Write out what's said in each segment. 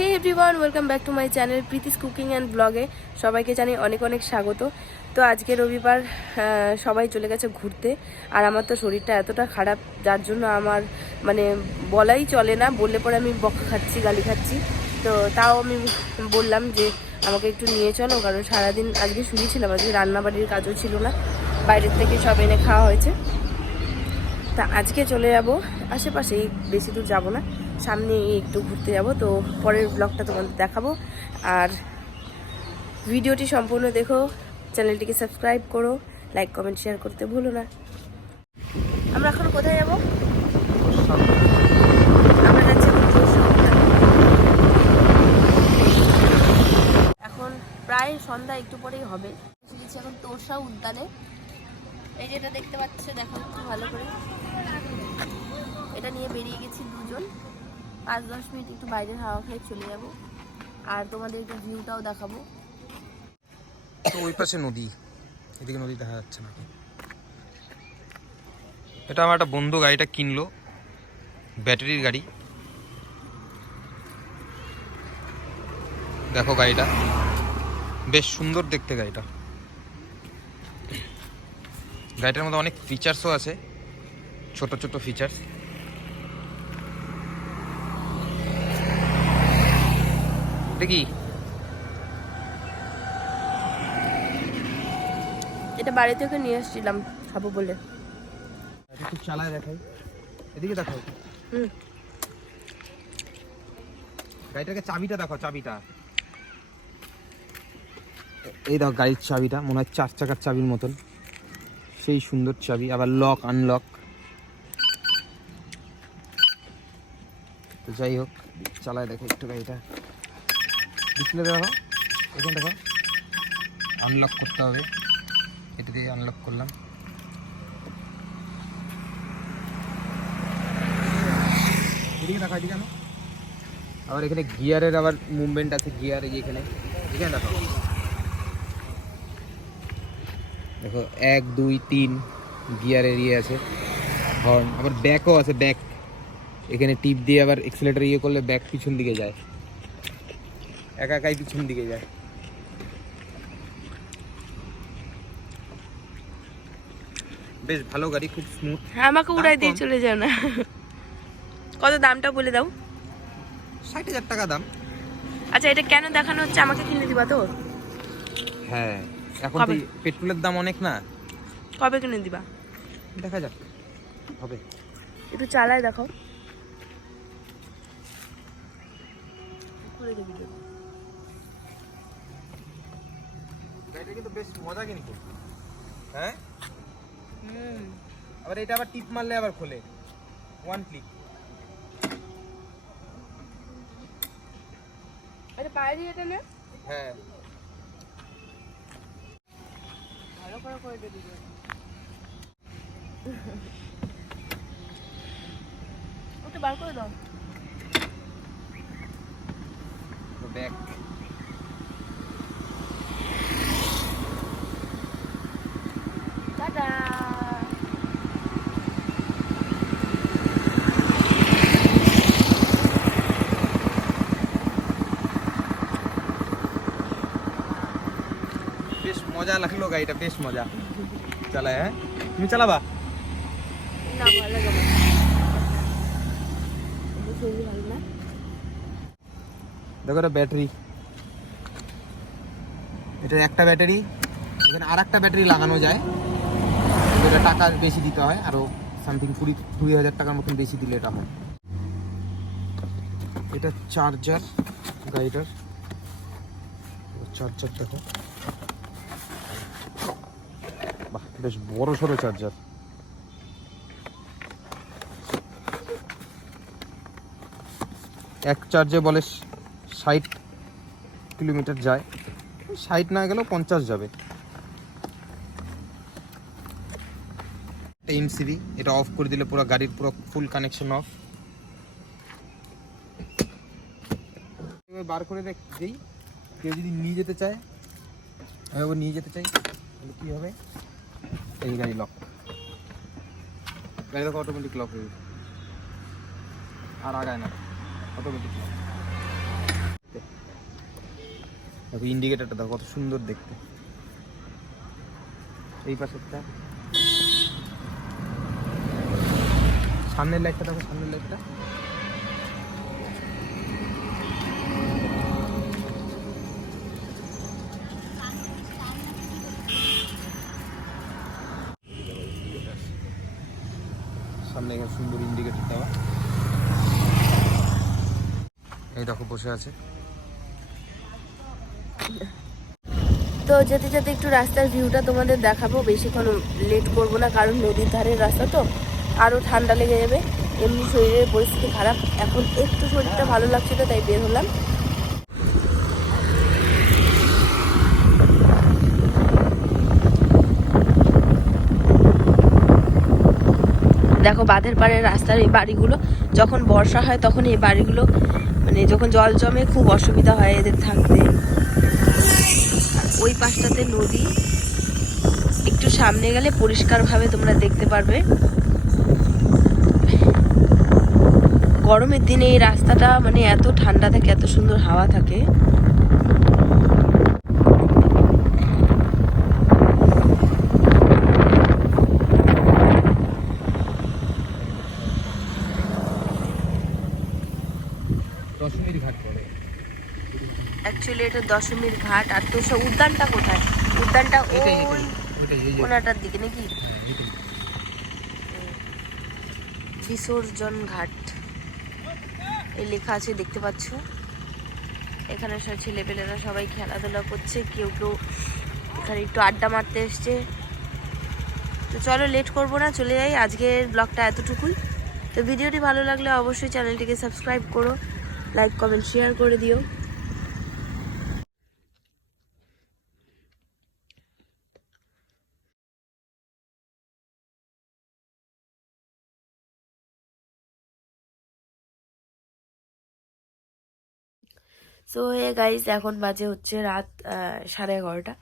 Hey everyone welcome back to my channel Preeti's cooking and ব্লগে সবাইকে জানি অনেক অনেক স্বাগত। তো আজকে রবিবার সবাই চলে গেছে ঘুরতে। আর আমার তো শরীরটা এতটা খারাপ, যার জন্য আমার মানে বলাই চলে না। বললে পরে আমি বকা খাচ্ছি, গালি খাচ্ছি। তো তাও আমি বললাম যে, আমাকে একটু নিয়ে চলো, কারণ সারাদিন আজকে শুনেছিলাম আজকে রান্নাবাড়ির কাজও ছিল না। বাইরের থেকে সব এনে খাওয়া হয়েছে। তা আজকে চলে যাব। আশেপাশেই, বেশি দূর যাব না। সামনে একটু ঘুরতে যাব, তো পরের ব্লগটা তোমাদের দেখাবো। আর ভিডিওটি সম্পূর্ণ দেখো, চ্যানেলটিকে সাবস্ক্রাইব করো লাইক কমেন্ট শেয়ার করতে ভুলো না। আমরা এখন কোথায় যাব? আমরা এখন প্রায় সন্ধ্যা, একটু পরেই হবে। এখন তোরসা উদ্যানে। এই যেটা দেখতে পাচ্ছ, দেখো ভালো করে। এটা নিয়ে বেরিয়ে গেছি দুজন। পাঁচ, দশ মিনিট একটু বাইরের হাওয়া খেয়ে চলে যাব। আর তোমাদের একটু ভিউটাও দেখাবো। তো ওই পাশে নদী। এদিকে নদী দেখা যাচ্ছে নাকি? এটা আমার একটা বন্ধু গাড়িটা কিনলো। ব্যাটারির গাড়ি। দেখো গাড়িটা। বেশ সুন্দর দেখতে গাড়িটা। গাড়িটার মধ্যে অনেক ফিচার্সও আছে। ছোট ছোট ফিচার্স দেখি এটা বাড়ি থেকে নিয়ে এসেছিলাম খাব বলে। একটু চালায় দেখাই এদিকে দেখাও। হুম। গাড়িটাকে চাবিটা দেখো চাবিটা। এই দেখো গাড়ির চাবিটা মনে হয় চার চাকার চাবির মতন। সেই সুন্দর চাবি আবার লক আনলক তো যাই হোক চালায় দেখো একটু গাড়িটা। ডিসপ্লে দেখো এখানে দেখো আনলক করতে হবে। এটা দিয়ে আনলক করলাম। এদিকে দেখো এদিকে। আবার এখানে গিয়ারের আবার মুভমেন্ট আছে গিয়ার এই এখানে। এখানে দেখো। দেখো এক দুই তিন গিয়ারের ইয়ে আছে। হর্ন আবার ব্যাকও আছে ব্যাক এখানে টিপ দিয়ে আবার এক্সেলেটার ইয়ে করলে ব্যাক পিছন দিকে যায়। একা একাই পিছন দিকে যায়। বেশ ভালো গাড়ি খুব স্মুথ হ্যাঁ আমাকে উড়াই দিয়ে চলে যাও না। কত দামটা বলে দাও? ষাট হাজার টাকা দাম। আচ্ছা এটা কেন দেখানো হচ্ছে? আমাকে কিনে দিবা তো। হ্যাঁ এখন তো পেট্রোলের দাম অনেক না। কবে কিনে দিবা? দেখা যাক হবে। একটু চালায় দেখো ঘুরে দেখি গাড়িটা কিন্তু বেশ মজা কিন্তু। হ্যাঁ? হুম। আবার এটা আবার টিপ মারলে আবার খোলে। ওয়ান ক্লিক এটা বাইরে এটা না। হ্যাঁ। ভালো করে করে দিবি ওটা বার করে দাও। ব্যাক মজা লাগল গাড়িটা বেশ মজা চালায় হ্যাঁ তুমি চালাবা না ভালো লাগে না এটা শরীর ভালো না দেখো এটা ব্যাটারি এটা একটা ব্যাটারি এখানে আর একটা ব্যাটারি লাগানো যায় এটা টাকা বেশি দিতে হয় আরও সামথিং কুড়ি কুড়ি হাজার টাকার মতন বেশি দিলে এটা হয় এটা চার্জার গাড়িটার চার্জার দেখো বাহ বেশ বড় সড়ো চার্জার এক চার্জে বলে ষাট কিলোমিটার যায়। ষাট না গেলেও পঞ্চাশ যাবে। এম এমসিবি এটা অফ করে দিলে পুরো গাড়ির পুরো ফুল কানেকশন অফ বার করে দেখ দিই। কেউ যদি নিয়ে যেতে চায়, আমি নিয়ে যেতে চাই, তাহলে কী হবে? এই গাড়ি লক গাড়ি দেখো অটোমেটিক লক হয়ে আর আগায় না। অটোমেটিক লক দেখো ইন্ডিকেটারটা দেখো, কত সুন্দর দেখতে। এই পাশেরটা। সামনের লাইটটা দেখো, সামনের লাইটটা সামনে এখানে সুন্দর ইন্ডিকেটর দেওয়া। এই দেখো বসে আছে। তো যেতে যেতে একটু রাস্তার ভিউটা তোমাদের দেখাবো, বেশিক্ষণ লেট করব না, কারণ নদীর ধারের রাস্তা তো আরও ঠান্ডা লেগে যাবে। এমনি শরীরের পরিস্থিতি খারাপ। এখন একটু শরীরটা ভালো লাগছিল, তাই বের হলাম। দেখো বাঁধের পাড়ের রাস্তার এই বাড়িগুলো, যখন বর্ষা হয় তখন এই বাড়িগুলো মানে যখন জল জমে খুব অসুবিধা হয় এদের থাকতে। আর ওই পাশটাতে নদী, একটু সামনে গেলে পরিষ্কারভাবে তোমরা দেখতে পারবে। গরমের দিনে এই রাস্তাটা মানে এত ঠান্ডা থাকে, এত সুন্দর হাওয়া থাকে দশমীর ঘাট পড়ে অ্যাকচুয়ালি এটা দশমীর ঘাট আর তো সব উদ্যানটা কোথায়? উদ্যানটা ওই ওইটাই, কোনাটার দিকে নাকি? বিসর্জন ঘাট। এই লেখা আছে দেখতে পাচ্ছ? এখানে সব ছেলেপেলেরা সবাই খেলাধুলা করছে কেউ কেউ এখানে একটু আড্ডা মারতে এসছে। তো চলো লেট করব না চলে যাই। আজকের ব্লগটা এতটুকুই। তো ভিডিওটি ভালো লাগলে অবশ্যই চ্যানেলটিকে সাবস্ক্রাইব করো লাইক কমেন্ট শেয়ার করে দিও। সো হে গাইস এখন বাজে হচ্ছে রাত সাড়ে এগারোটা।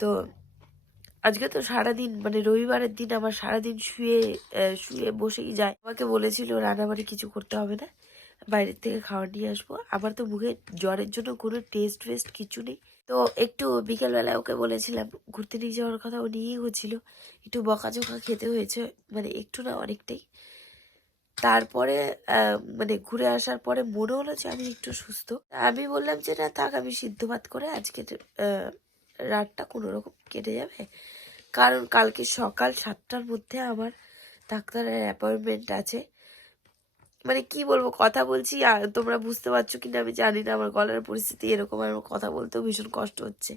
তো আজকে তো সারাদিন মানে রবিবারের দিন আমার সারাদিন শুয়ে শুয়ে বসেই যায়। আমাকে বলেছিল, রান্নাবাড়ি কিছু করতে হবে না, বাইরের থেকে খাবার নিয়ে আসব। আমার তো মুখে জ্বরের জন্য কোনো টেস্ট ফেস্ট কিছু নেই। তো একটু বিকেলবেলায় ওকে বলেছিলাম, ঘুরতে নিয়ে যাওয়ার কথা। ও নিয়েই হচ্ছিল একটু বকাঝোকা খেতে হয়েছে মানে একটু না অনেকটাই। তারপরে মানে ঘুরে আসার পরে মনে হলো যে আমি একটু সুস্থ। আমি বললাম যে, না, থাক, আমি সিদ্ধ ভাত করে আজকে রাতটা কোনো রকম কেটে যাবে। কারণ কালকে সকাল সাতটার মধ্যে আমার ডাক্তারের অ্যাপয়েন্টমেন্ট আছে। মানে কি বলব, কথা বলছি আর তোমরা বুঝতে পারছ কিনা আমি জানি না, আমার গলার পরিস্থিতি এরকম, আমার কথা বলতেও ভীষণ কষ্ট হচ্ছে।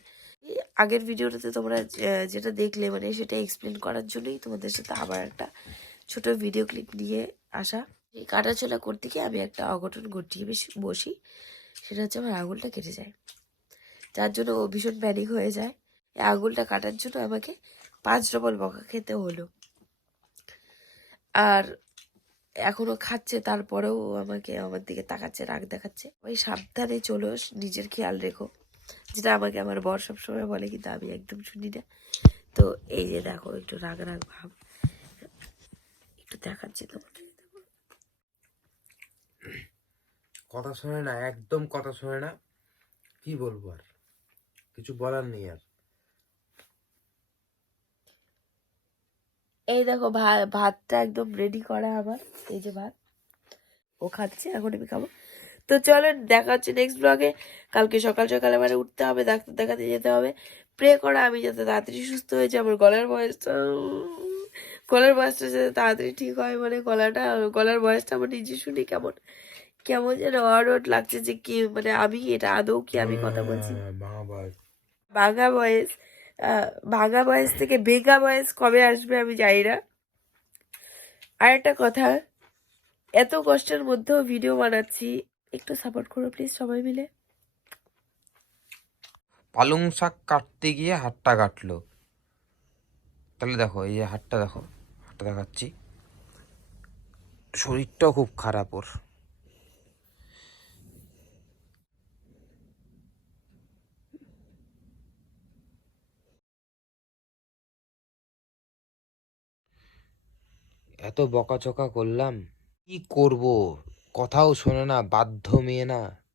আগের ভিডিওটাতে তোমরা যেটা দেখলে মানে সেটা এক্সপ্লেন করার জন্যই তোমাদের সাথে আবার একটা ছোট ভিডিও ক্লিপ নিয়ে আসা এই কাটাছোলা করতে গিয়ে আমি একটা অঘটন ঘটিয়ে বেশি বসি, সেটা হচ্ছে আমার আঙুলটা কেটে যায়। যার জন্য ও ভীষণ প্যানিক হয়ে যায়। এই আঙুলটা কাটার জন্য আমাকে পাঁচ ডবল বকা খেতে হলো। আর এখনও খাচ্ছে, তারপরেও আমাকে আমার দিকে তাকাচ্ছে, রাগ দেখাচ্ছে। ওই সাবধানে চলো, নিজের খেয়াল রেখো। যেটা আমাকে আমার বর সবসময় বলে, কিন্তু আমি একদম শুনি না। তো এই যে দেখো, একটু রাগ রাগ ভাব। একটু দেখাচ্ছি তোমাকে কথা শোনে না, একদম কথা শোনে না। কি বলব আর? কিছু বলার নেই আর। এই দেখো ভাত ভাতটা একদম রেডি করা আমার, এই যে ভাত। ও খাচ্ছে, এখন আমি খাব। তো চলো, দেখা হচ্ছে নেক্সট ব্লগে কালকে সকাল সকালে মানে উঠতে হবে, ডাক্তার দেখাতে যেতে হবে। প্রে করা, আমি যাতে তাড়াতাড়ি সুস্থ হয়ে আমার গলার বয়সটা গলার বয়সটা যাতে তাড়াতাড়ি ঠিক হয় মানে গলাটা, গলার বয়সটা আমার নিজে শুনি কেমন। কেমন যেন অড লাগছে যে কি মানে আমি এটা আদৌ কি আমি কথা বলছি? হ্যাঁ, বাবা বয়স ভাঙা বয়স ভাঙা বয়স থেকে বেগা বয়স কবে আসবে আমি জানি না। আর একটা কথা এত কষ্টের মধ্যেও ভিডিও বানাচ্ছি। একটু সাপোর্ট করো প্লিজ সবাই মিলে। পালং শাক কাটতে গিয়ে হাতটা কাটলো। তাহলে দেখো এই যে হাতটা দেখো হাতটা দেখাচ্ছি। শরীরটাও খুব খারাপ ওর। এত বকাচকা করলাম। কি করব? কথাও শোনে না বাধ্য মেয়ে না।